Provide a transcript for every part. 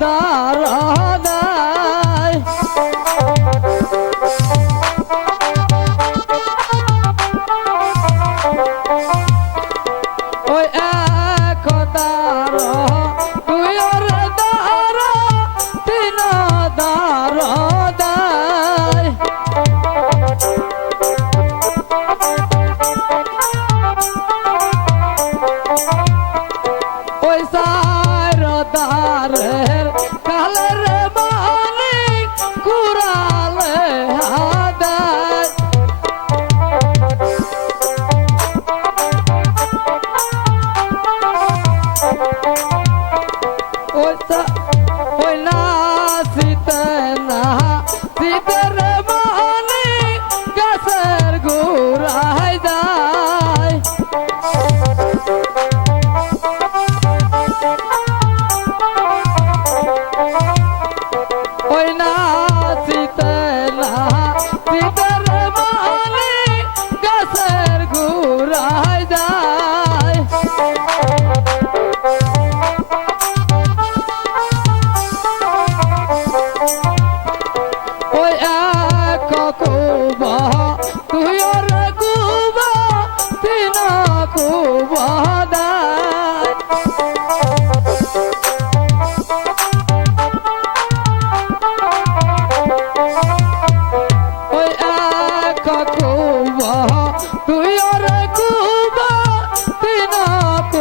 나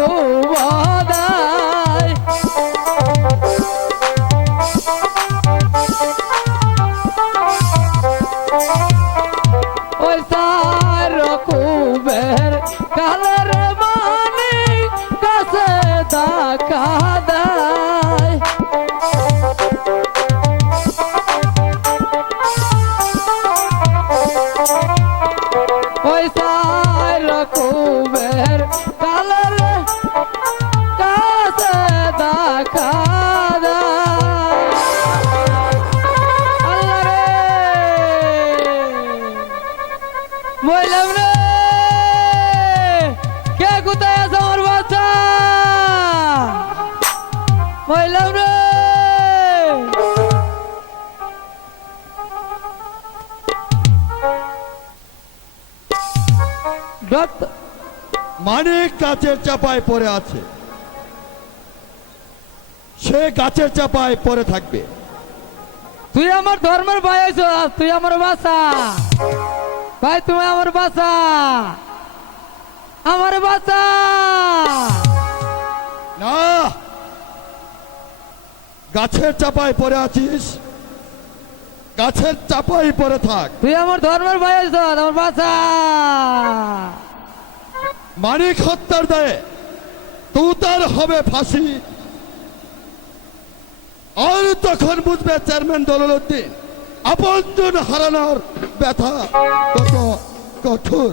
Oh. মানিক গাছের চাপায় পড়ে আছে। সে গাছের চাপায় পড়ে থাকবে। তুই আমার ধর্মের ভাই তুই আমার বাসা ভাই তুমি আমার বাসা আমার বাসা না। গাছের চাপায় পড়ে আছিস? গাছের চাপায় পড়ে থাক। তুই আমার ধর্মের ভাই আমার বাসা মানিক হত্যার দায়ে তু তার হবে ফাঁসি। আর তখন বুঝবে চেয়ারম্যান দলুদ্দিন আপনজন হারানোর ব্যথা কত কঠোর।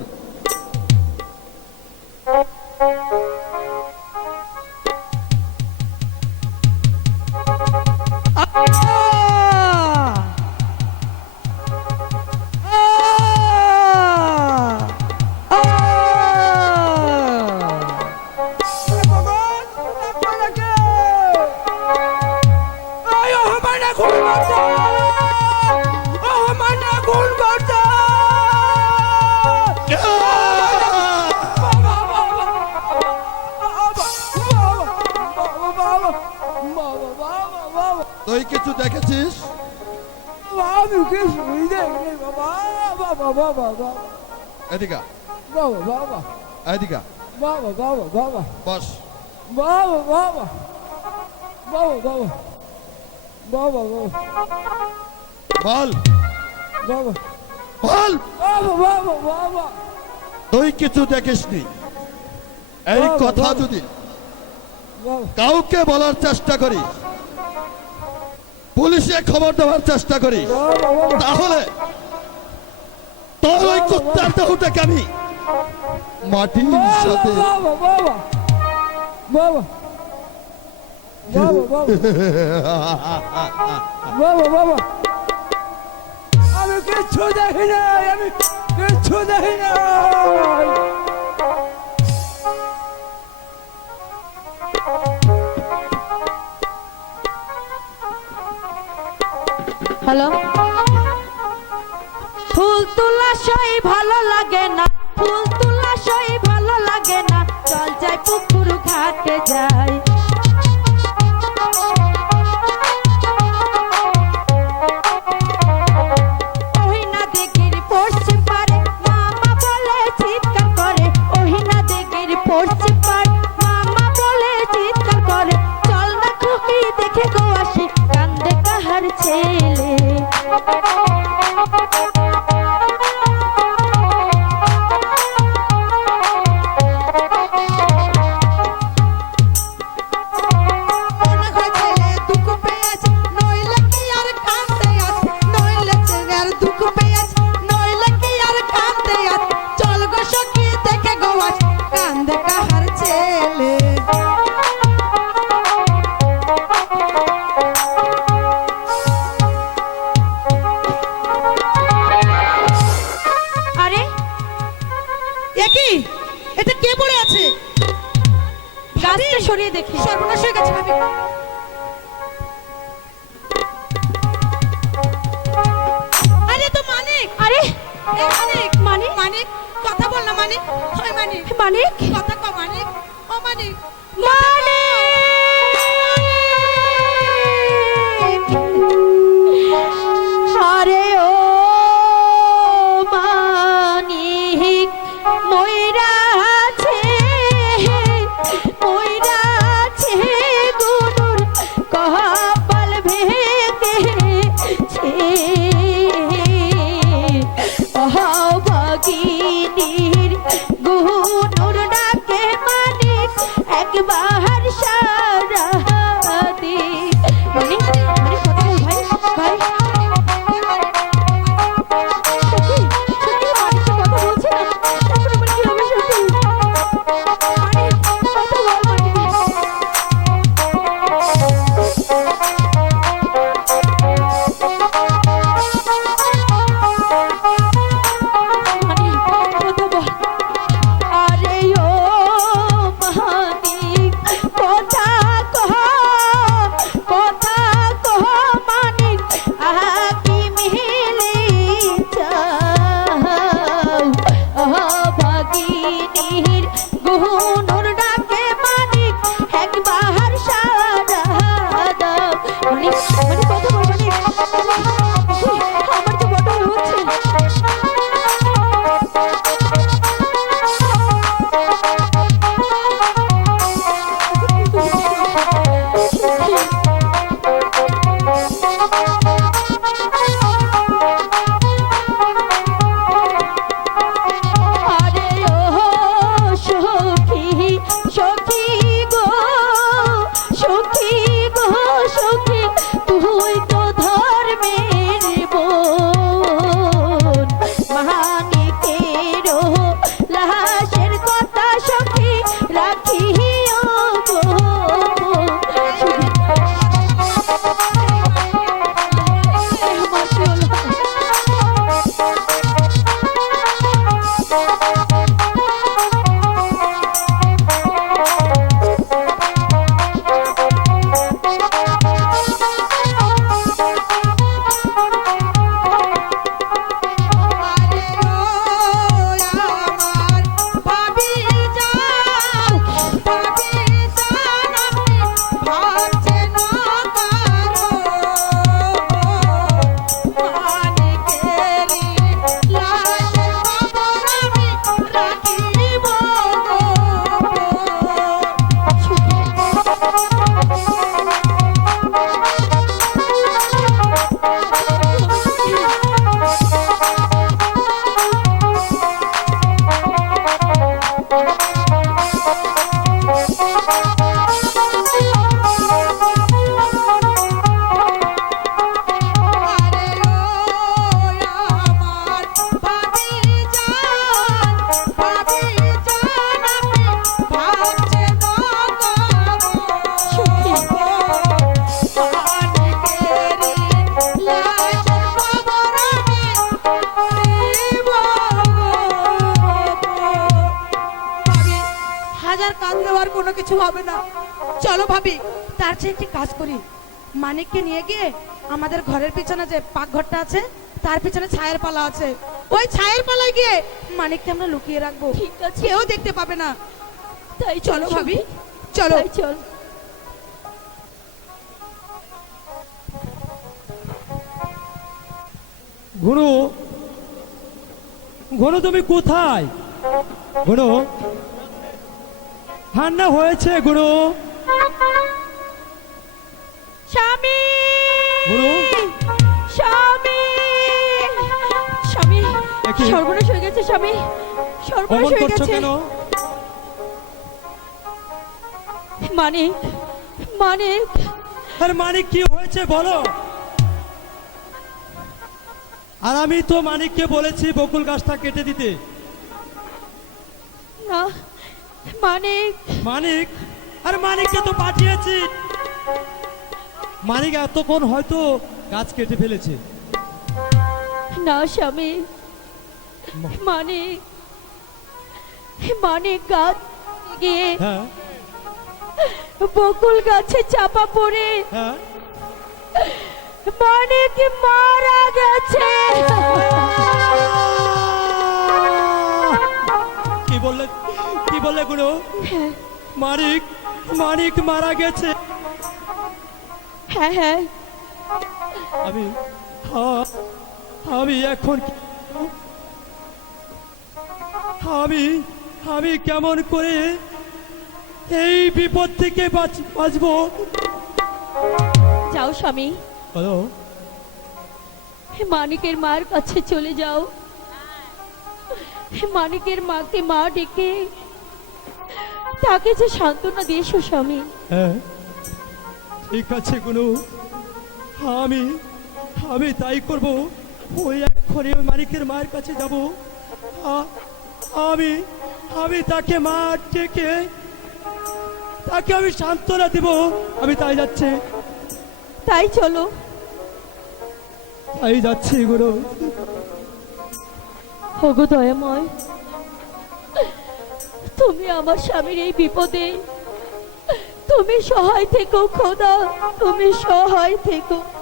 তুই কিছু দেখেছিস? আমি কিছুই দেখিনি বাবা। বাবা বাবা বাবা এদিকা বাবা বাবা। এদিকা বাবা বাবা বাবা। বস। বাবা বাবা। বাবা বাবা। বাবা বল বাবা বল বাবা বাবা বাবা তুই কিছু দেখিসনি এই কথা যদি কাউকে বলার চেষ্টা করিস পুলিশে খবর দেওয়ার চেষ্টা করিস বাবা তাহলে তোর ওই কুত্তার দেহটাকে আমি মাটির সাথে বাবা বাবা বাবা বাবা বাবা বাবা আমি কিচ্ছু দেখি নাই আমি কিচ্ছু দেখি নাই হ্যালো ফুল তোলা সই ভালো লাগে না, ফুল তোলা সই ভালো লাগে না। চল যাই পুকুর ঘাটে যাই। মানিক মানিক? মানিক কথা বল না মানিক। হয় মানিক। মানিক? কথা কো মানিক। ও মানিক। আরে চেয়ে একটি কাজ করি। মানিককে নিয়ে গিয়ে আমাদের ঘরের পিছনে যে পাকঘরটা আছে তার পিছনে ছায়ের পালা আছে। ওই ছায়ের পালায় গিয়ে মানিককে আমরা লুকিয়ে রাখব। ঠিক আছে। কেউ দেখতে পাবে না। তাই চলো ভাবি। চলো। চল। গুরু গুরু তুমি কোথায়? গুরু ঠান্ডা হয়েছে গুরু। স্বামী। গুরু স্বামী। স্বামী সর্বনাশ হয়ে গেছে স্বামী। সর্বনাশ হয়ে গেছে। মানিক মানিক। আর মানিক কি হয়েছে বলো? আর আমি তো মানিককে বলেছি বকুল গাছটা কেটে দিতে। না মানিক। মানিক? আর মানিককে তো পাঠিয়েছি। মানিক এতক্ষণ হয়তো গাছ কেটে ফেলেছে। না স্বামী। মানিক। মানিক গাছ গিয়ে হ্যাঁ। বকুল গাছে চাপা পড়ে। হ্যাঁ। মানিক মারা গেছে। কি বললে? কি বললে গুরু? মানিক মানিক মারা গেছে। হ্যাঁ হ্যাঁ। আমি আমি এখন আমি আমি কেমন করে এই বিপদ থেকে বাঁচ- বাঁচবো? যাও স্বামী। হ্যালো? মানিকের মার কাছে চলে যাও। মানিকের মাকে মা ডেকে তাকে যে সান্ত্বনা দিয়েছ স্বামী। হ্যাঁ। ঠিক আছে গুরু আমি আমি তাই করব। ওই এক্ষণে ওই মানিকের মায়ের কাছে যাব। আমি আমি তাকে মা ডেকে তাকে আমি সান্ত্বনা দিব। আমি তাই যাচ্ছি। তাই চলো। তাই যাচ্ছি গুরু। হগো দয়াময় তুমি আমার স্বামীর এই বিপদে তুমি সহায় থেকো খোদা। তুমি সহায় থেকো।